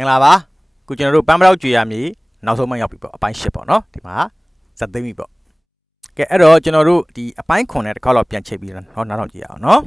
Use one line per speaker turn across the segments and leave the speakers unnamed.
င်္ဂလာပါခုကျွန်တော်တို့ပန်းပလောက်ကြွေရမြေနောက်ဆုံးမှရောက်ပြီပေါ့အပိုင်း၈ပေါ့နော်ဒီမှာဇက်သိမ့်ပြီပေါ့ကဲအဲ့တော့ကျွန်တော်တို့ဒီအပိုင်း9နဲ့တစ်ခေါက်လောက်ပြန်ချိန်ပြီးတော့နောက်နောက်ကြည့်ရအောင်နော်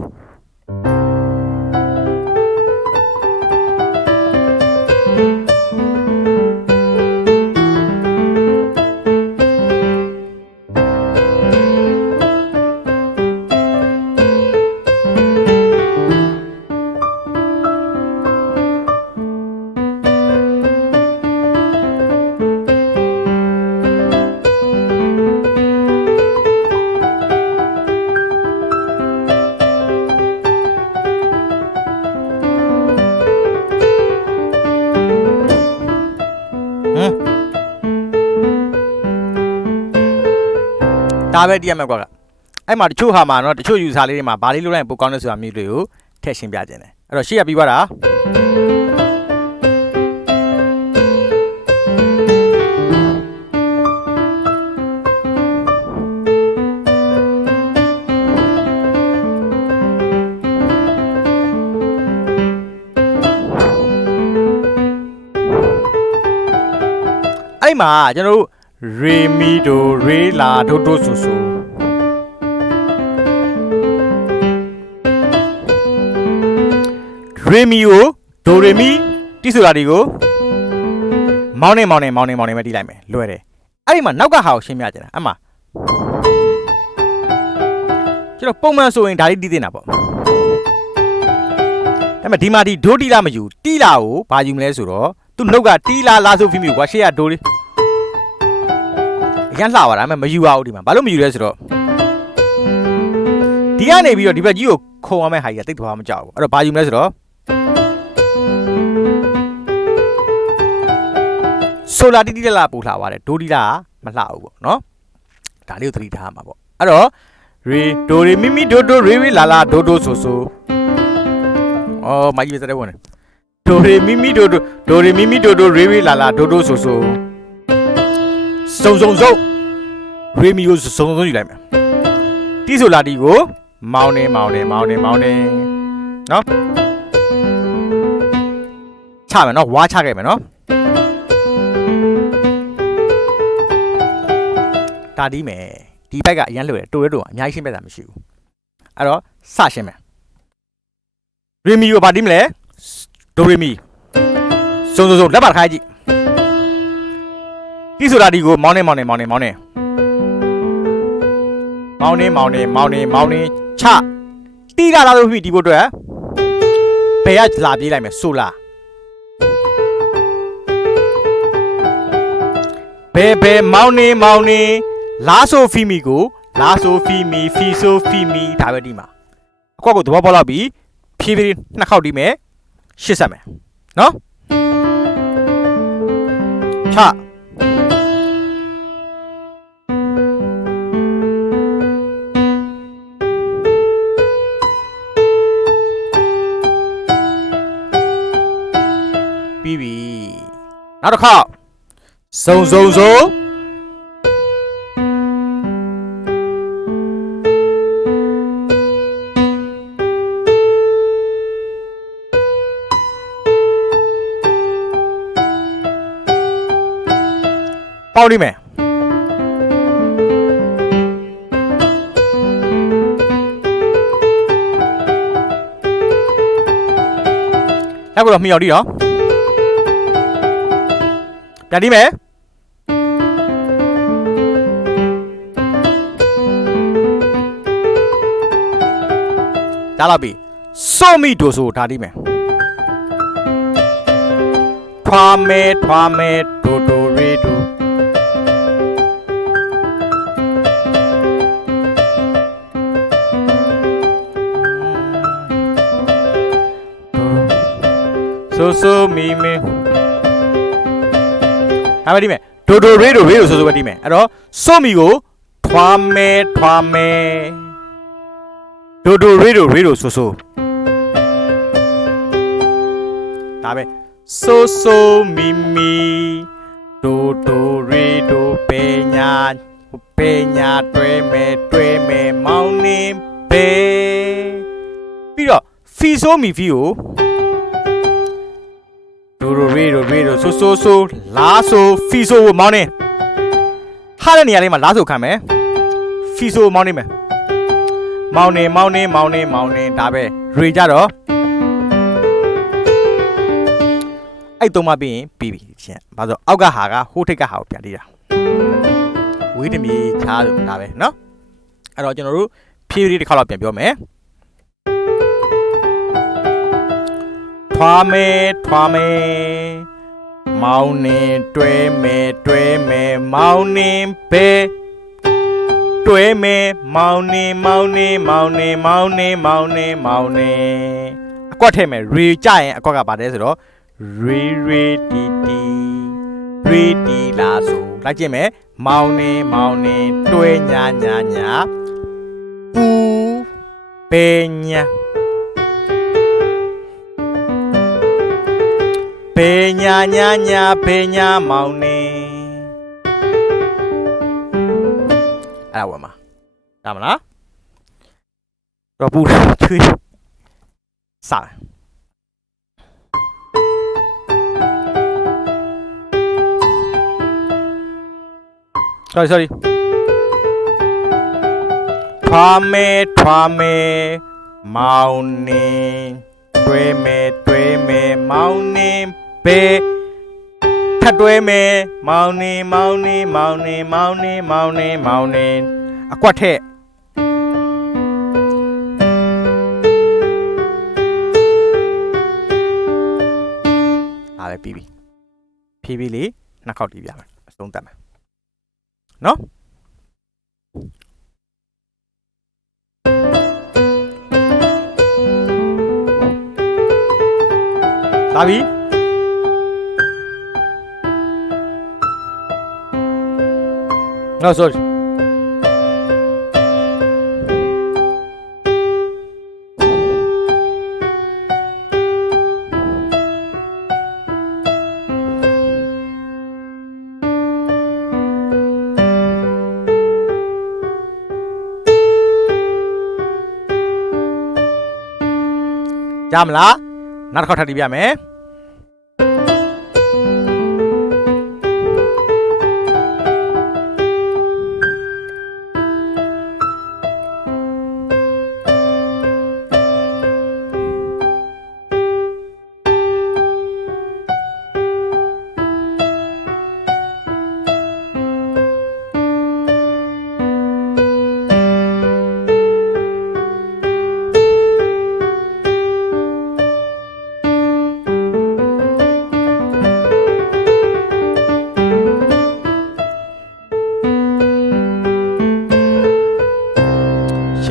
ဒါပဲတိရမယ်ကွာကအဲ့မှာတချို့ဟာမှာနော်တချို့ယူစာလေးတွေမှာဘာလေးလုပ်လိုက်ပိုကောင်းတယ်ဆိုတာမျိုးတွေကိုထည့်ရှင်းပြခြင်းတယ်အဲ့တော့ရှေ့ရပြီးသွားတာအဲ့မှာကျွန်တော်တို့ ရေမီဒိုရေလာဒိုဒိုဆူဆူရေမီကိုဒိုရေမီတိဆိုတာဒီကိုမောင်းနေမောင်းနေမောင်းနေမောင်းနေပဲတီးလိုက်မယ်လွယ်တယ်အဲ့ဒီမှာနောက်ကဟာကိုရှင်းပြကြတယ်အမှကျွန်တော်ပုံမှန်ဆိုရင်ဒါလေးတီးတင်တာပေါ့ဒါပေမဲ့ဒီမှာဒီဒိုတီလာမယူတီလာကိုဘာယူမလဲဆိုတော့သူ့နှုတ်ကတီလာလာဆိုဖီမီကွာရှေ့ကဒိုလေး အရန်လှပါတာအမေမယူပါဘူးဒီမှာဘာလို့မယူလဲဆိုတော့ဒီကနေပြီးတော့ဒီဘက်ကြီးကိုခုံရမယ့်ဟာကြီးကတိတ်သွားမကြောက်ဘူးအဲ့တော့ဘာယူမလဲဆိုတော့ဆိုလာတီတီလာပူလှပါတယ်ဒိုဒီလာမလှဘူးပေါ့နော်ဒါလေးကိုသတိထားရမှာပေါ့အဲ့တော့ရီဒိုရီမီမီဒိုဒိုရီရီလာလာဒိုဒိုဆိုဆိုအော်မကြီးပဲစတဲ့ဝင်နေဒိုရီမီမီဒိုဒိုဒိုရီမီမီဒိုဒိုရီရီလာလာဒိုဒိုဆိုဆို စုံစုံစုံရေမီကိုစုံစုံစုံယူလိုက်မယ်တီဆိုလာတီကိုမောင်းနေမောင်းနေမောင်းနေမောင်းနေနော်ချမယ်နော်ဝါချခဲ့မယ်နော်တာတီးမယ်ဒီဘက်ကအရန်လွယ်တယ်တိုရဲတိုအများကြီးရှင်းပြတာမရှိဘူးအဲ့တော့စရှင်းမယ်ရေမီကိုဗာတီးမလဲဒိုရေမီစုံစုံစုံလက်ပါတစ်ခါကြည့် တိဆိုတာဒီကိုမောင်းနေမောင်းနေမောင်းနေမောင်းနေမောင်းနေမောင်းနေမောင်းနေမောင်းနေချတိကလာလို့ပြီဒီဘုတ်အတွက်ဘယ်ကလာပြေးလိုက်မယ်ဆိုလာဘယ်ဘယ်မောင်းနေမောင်းနေလာဆိုဖီမီကိုလာဆိုဖီမီဖီဆိုဖီမီဒါပဲဒီမှာအကွက်ကိုသဘောပေါက်တော့ပြီဖြည်းဖြည်းနှစ်ခေါက်ဒီမယ်ရှစ်ဆက်မယ်နော်ချ 拿着靠，嗖嗖嗖暴力美，那个 Xù dù 哦 ပြန်ဒီမယ်ဒါလာပြီစောမီဒိုဆိုဒါဒီမယ်ထွာမဲထွာမဲဒိုဒိုရီဒိုဆိုဆိုမီမီ ဒါပဲဒီမယ်ဒိုဒိုရေဒိုရေဒိုဆိုဆိုပဲဒီမယ်အဲ့တော့စွမီကိုထွာမဲထွာမဲဒိုဒိုရေဒိုရေဒိုဆိုဆိုဒါပဲဆိုဆိုမီမီဒိုဒိုရေဒိုပေညာပေညာတွဲမဲတွဲမဲမောင်းနေပေပြီးတော့ဖီဆိုမီဖီကို ဒို ဒိုရေဒိုရေဒိုဆိုဆိုဆိုလာဆိုဖီဆိုမောင်းနေဟာတဲ့နေရာလေးမှာလာဆိုခံမယ်ဖီဆိုမောင်းနေမယ်မောင်းနေမောင်းနေမောင်းနေမောင်းနေဒါပဲရေကြတော့အဲ့တော့မှပြီးရင်ပြီးပြီချင်းဘာလို့အောက်ကဟာကဟိုးထိတ်ကဟာကိုပြန်လေးတာဝေးတမီချားလို့ဒါပဲเนาะအဲ့တော့ကျွန်တော်တို့ဖြည်းဖြည်းတစ်ခါတော့ပြန်ပြောမယ် ထွားမဲထွားမဲမောင်းနေတွဲမဲတွဲမဲမောင်းနေပဲတွဲမဲမောင်းနေမောင်းနေမောင်းနေမောင်းနေမောင်းနေမောင်းနေအကွက်ထဲမဲ့ရေကြရင်အကွက်ကပါတယ်ဆိုတော့ရေရေတီတီရေတီလာဆိုလိုက်ကြည့်မယ်မောင်းနေမောင်းနေတွဲညာညာညာပူပေညာ ပေညာညာညာပေညာမောင်းနေအဲ့ဒါဝယ်မှာဒါမလားတော့ပူချွေးစား sorry sorry ထွားမဲထွားမဲမောင်းနေ တွဲမဲတွဲမဲမောင်းနေပေထပ်တွဲမဲမောင်းနေမောင်းနေမောင်းနေမောင်းနေမောင်းနေမောင်းနေအကွက်ထက်အားပဲပြီးပြီဖြည်းဖြည်းလေးနှစ်ခေါက်တီးပြမယ်အဆုံးသတ်မယ်နော် လာပြီနော် sorry ကြမလား နောက်တစ်ခေါက်ထပ်တီးပြမယ်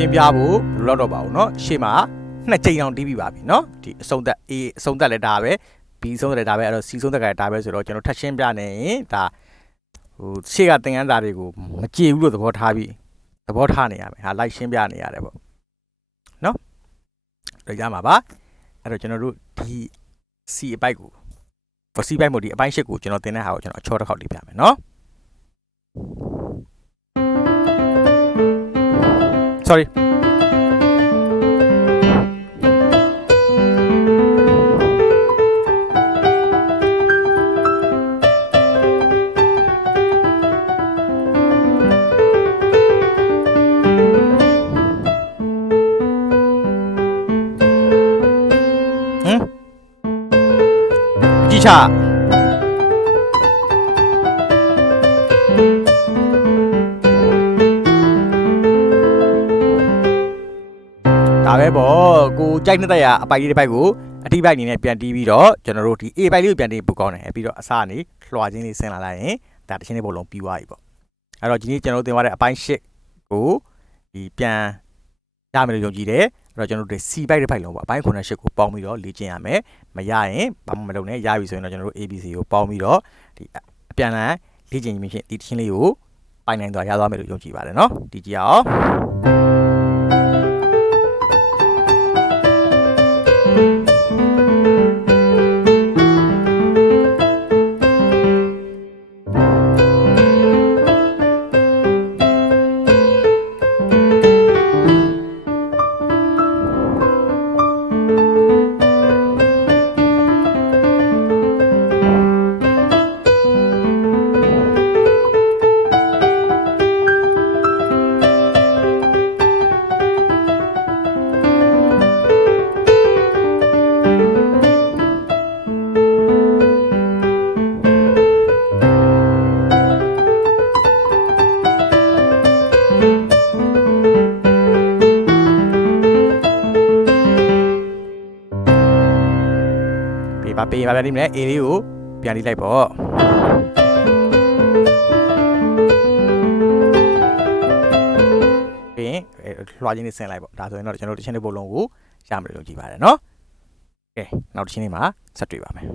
ရှင်းပြဖို့ဘယ်လိုတော့ပါဘူးเนาะရှေ့မှာနှစ်ချိန်အောင်တီးပြီးပါပြီเนาะဒီအဆုံးသက် A အဆုံးသက်လည်းဒါပဲ B အဆုံးသက်လည်းဒါပဲအဲ့တော့ C အဆုံးသက်ကလည်းဒါပဲဆိုတော့ကျွန်တော်ထပ်ရှင်းပြနေရင်ဒါဟိုရှေ့ကသင်ခန်းစာတွေကိုမကြည့်ဘူးလို့သဘောထားပြီးသဘောထားနေရမယ်ဟာလိုက်ရှင်းပြနေရတယ်ပေါ့เนาะတော့ရမှာပါအဲ့တော့ကျွန်တော်တို့ဒီ C အပိုက်ကို for C ပိုက်မို့ဒီအပိုင်း၈ကိုကျွန်တော်သင်တဲ့ဟာကိုကျွန်တော်အချောတစ်ခေါက်လေးပြမယ်เนาะ sorry ဟ ပဲပေါ့ကိုကြိုက်နေတဲ့ရအပိုက်လေးတစ်ပိုက်ကိုအတိပိုက်အနေနဲ့ပြန်တီးပြီးတော့ကျွန်တော်တို့ဒီ A ပိုက်လေးကိုပြန်တီးပို့ကောင်းတယ်ပြီးတော့အစားအနေလွှာချင်းလေးဆင်းလာလိုက်ရင်ဒါတစ်ချင်းလေးပုံလုံးပြီးသွားပြီပေါ့အဲ့တော့ဒီနေ့ကျွန်တော်တို့သင်သွားတဲ့အပိုင်း၈ကိုဒီပြန်ရမယ်လို့ယုံကြည်တယ်အဲ့တော့ကျွန်တော်တို့ C ပိုက်တစ်ပိုက်လုံးပေါ့အပိုင်း9နဲ့8ကိုပေါင်းပြီးတော့လေ့ကျင့်ရမယ်မရရင်ဘာမှမလုပ်နဲ့ရပြီဆိုရင်တော့ကျွန်တော်တို့ ABC ကိုပေါင်းပြီးတော့ဒီအပြန်အလှန်လေ့ကျင့်ခြင်းဖြင့်ဒီတစ်ချင်းလေးကိုပိုင်နိုင်သွားရသွားမယ်လို့ယုံကြည်ပါတယ်နော်ဒီကြည့်အောင် အေးပါပေးပါပြန်နေမယ်အေးလေးကိုပြန်လေးလိုက်ပေါ့ပြင်လွှာချင်းလေးဆင်လိုက်ပေါ့ဒါဆိုရင်တော့ကျွန်တော်တို့တချင်းလေးပုံလုံးကိုရမယ်လို့ကြည်ပါတယ်နော်ကဲနောက်တစ်ချင်းလေးမှာဆက်တွေ့ပါမယ်